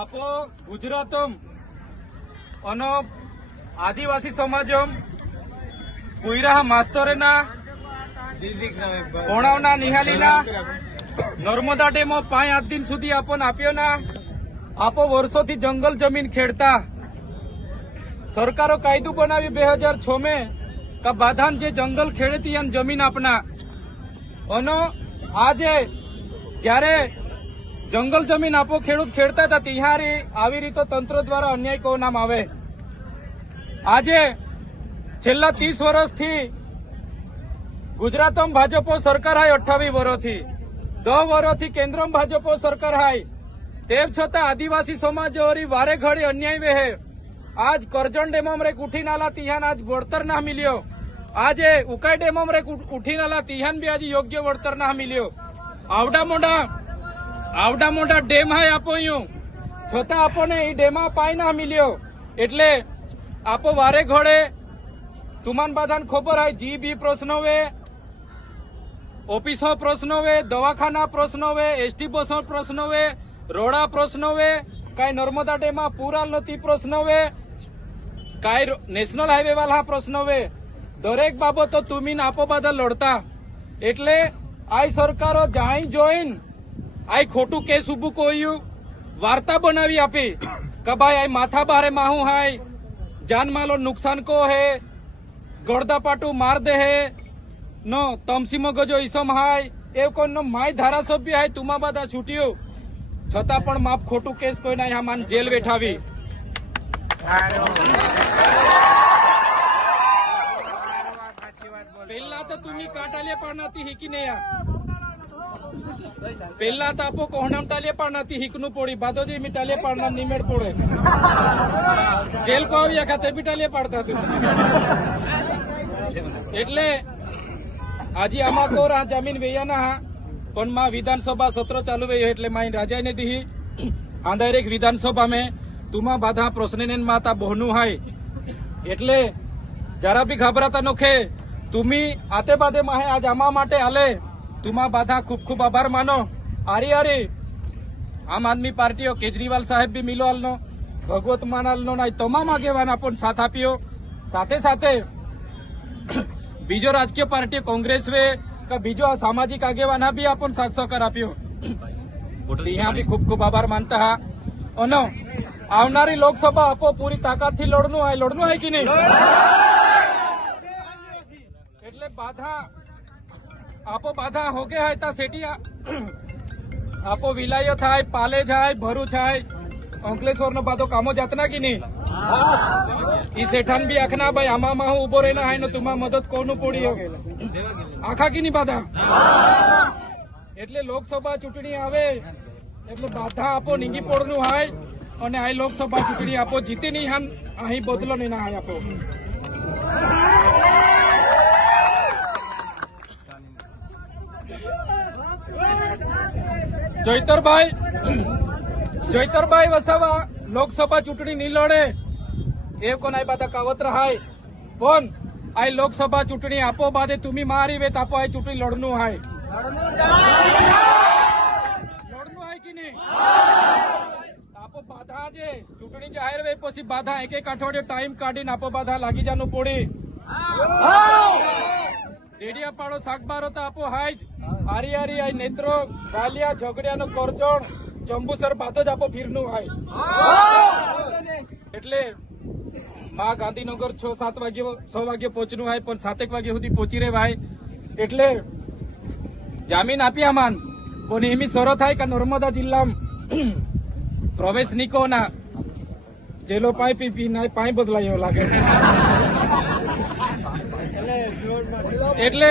આપો ગુજરાતમ અનો આદિવાસી સમાજમ કુઈરા માસ્તરેના ભોણાવના નિહાલીના નર્મદા ડેમો પાંચ આઠ દિન સુધી આપણને આપ્યો ના. આપો વર્ષોથી જંગલ જમીન ખેડતા. સરકારો કાયદો બનાવી બે હજાર છ મેં કે બાધાન જે જંગલ ખેડતી અને જમીન આપના. અનો આજે જ્યારે જંગલ જમીન આપો, ખેડૂત ખેડતા હતા, તિહારી આવી રીતે તંત્ર દ્વારા અન્યાય કહો નામ આવે. આજે છેલ્લા ત્રીસ વર્ષથી ગુજરાતમાં ભાજપો સરકાર હાય અઠાવી વર્ષથી. દસ વર્ષથી કેન્દ્રમાં ભાજપો સરકાર હાય. તેમ છતાં આદિવાસી સમાજ વરી ઘડી અન્યાય વેહે. આજ કરજણ ડેમમ રે ઉઠી નાલા તિહાન આજ વળતર ના મિલ્યો. આજે ઉકાઈ ડેમમ રે ઉઠી નાલા તિહાન બી આજે યોગ્ય વળતર ના મિલ્યો. આવડા મોટા આવડા મોટા ડેમ હાય આપો યું છતાં આપોને એ ડેમાં પાય ના મિલ્યો. એટલે આપો વારે ઘોડે તુમાન બાધાન ખબર આય જી બી પ્રશ્નો વે ઓફિસો પ્રશ્નો વે દવાખાના પ્રશ્નો વે એસટી બસો પ્રશ્નો વે રોડા પ્રશ્નો વે કાંઈ નર્મદા ડેમાં પૂરાલ નથી પ્રશ્નો વે કાંઈ નેશનલ હાઈવે વાળા પ્રશ્નો વે દરેક બાબતો તુમીન આપો બધા લડતા. એટલે આઈ સરકારો જાઈ જોઈન આઈ ખોટું કેસ ઉભું કોયું? વાર્તા બનાવી આપી. કે ભાઈ આઈ માથા બારે માહું હાય. જાનમાલો નુકસાન કો હે? ગળદા પાટું માર દે હે? નો તમસીમો ગજો ઈસમ હાય. એ કોઈનો માય ધારાસભ્ય હાય તુમા બધા છૂટ્યું. છતાં પણ માફ ખોટું કેસ કોઈ ના માન જેલ બેઠાવી પહેલા તો તુમી કાટાલે પણ નથી હીકીને યાર પેલા તો આપો કોહનામ ટાલે પણ નથી, હિકનું પોડી ભાદોજી મી ટાલે પાડનામ નિમેડ પોડે જેલ કો આવ્યા ખાતે બી ટાલે પાડતા તું. એટલે આજે આમાં કોર આ જમીન વેયાના હા, પણ માં વિધાનસભા સત્ર ચાલુ વેયો એટલે માઇન રાજા ને દીહી. આ ડાયરેક્ટ વિધાનસભા મેં તુમા બાધા પ્રશ્ન માતા બહનું હાય. એટલે જરા બી ઘબરાતા નોખે. તુમી આતે બાદે માહે આજ આમા માટે હાલે તુમા બાધા ખૂબ ખૂબ આભાર માનો. આરી આરી. આમ આદમી પાર્ટીઓ કેજરીવાલ સાહેબ બી મિલો હાલનો ભગવત માનાલનો ના તમામ આગેવાન આપણ સાથ આપ્યો. સાથે સાથે બીજો રાજકીય પાર્ટી કોંગ્રેસ વે કે બીજો આ સામાજિક આગેવાન બી આપણ સાથ સહકાર આપ્યો. ત્યાં બી ખૂબ ખૂબ આભાર માનતા હા. અને આવનારી લોકસભા આપો પૂરી તાકાતથી લડનું હોય લડનું હોય કે નહીં? એટલે બાધા આપો બાધા હોકે હોય તા સેટી આપો વિલાયો થાય પાલે જાય ભરું છાય અંકલેશ્વર નો બાધો કામો જાતના કે નહીં? ઈ શેઠાન બી આખના ભાઈ આમાં હું ઊભો રહીને હાય ને તુમા મદદ કોનું પોડી આખા કી ની બાધા? એટલે લોકસભા ચૂંટણી આવે, એટલે બાધા આપો, નીંગી પોડનું હાય, અને આ લોકસભા ચૂંટણી આપો, જીતી નહીં હાન, અહીં બદલો નહીં ના હાય આપો. જયતરભાઈ જયતરભાઈ વસાવા લોકસભા ચૂંટણી નહીં લડે. એ કોણ બાધા બધા કાવતરા હાય. પણ આ લોકસભા ચૂંટણી આપો બાદે તુમી મારી વેત આપો આ ચૂંટણી લડનું હાય. લડનું હાય કે નહીં? આપો બાધા જે ચૂંટણી જાહેર વે પછી બાધા એક એક અઠવાડિયે ટાઈમ કાઢીને આપો બાધા લાગી જાનું પોડી રેડિયા પાડો શાકબારો તો આપો હાય હારી હારી આય નેત્રો, ગાલિયા, ઝઘડિયાનો કરજણ, જંબુસર બાતો જ આપો ફીરનું હાય. એટલે માં ગાંધીનગર છ, સાત વાગે છ વાગે પહોંચનું હાય, પણ સાતેક વાગે સુધી પહોંચી રે ભાઈ એટલે જામીન આપ્યા માન પણ એમી સરો થાય કે નર્મદા જિલ્લામાં પ્રવેશ નીકો ના જેલો પાઈ પી પી ના બદલાયો લાગે. એટલે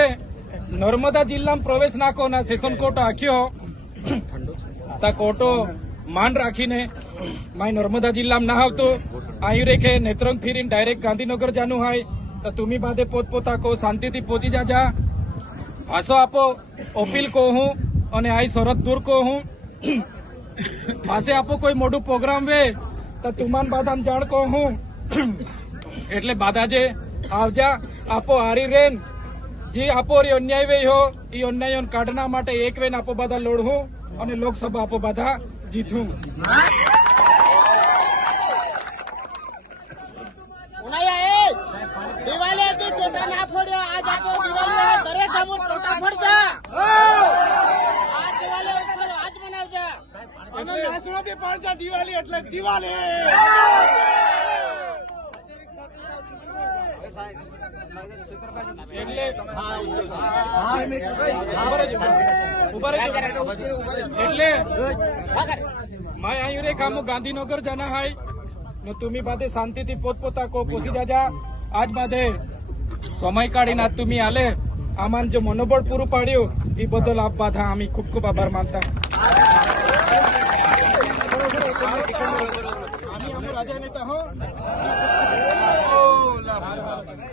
નર્મદા જિલ્લામાં પ્રવેશ નાખો ના સેશન કોર્ટ આખ્યો. તા કોર્ટો માન રાખીને માય નર્મદા જિલ્લામાં ના આવતો. આયુ રેખે નેત્રંગ ફીરીને ડાયરેક્ટ ગાંધીનગર જાનું હોય. તો તુમી બાદે પોતપોતા કહો શાંતિથી પહોંચી જાજા ભાષો આપો, અપીલ કહું હું અને આઈ શરત દૂર કહું હું. પાસે આપો કોઈ મોટું પ્રોગ્રામ વે. તો તુમાન બાદામ જાણ કહું હું. એટલે બાદા જે આવજા આપો હારી રેન. જે આપો રે અન્યાય વે હો એ અન્યાય કાઢના માટે એક વેન આપો બધા લોડહું અને લોકસભા આપો બધા જીતું દિવાળી એટલે દિવાળી. એટલે માય અહીં રેખામો ગાંધીનગર જાના હાય. ને तुम्ही बाधे शांतीથી પોતપોતા કો પોસી જાજા. આજ બાધે સમય કાઢીને આજ तुम्ही आले આમાં જે મનોબળ પૂરું પાડ્યું એ બદલ આપ બાધા આમી ખૂબ ખૂબ આભાર માનતા आम्ही आम्ही राजा नेता हो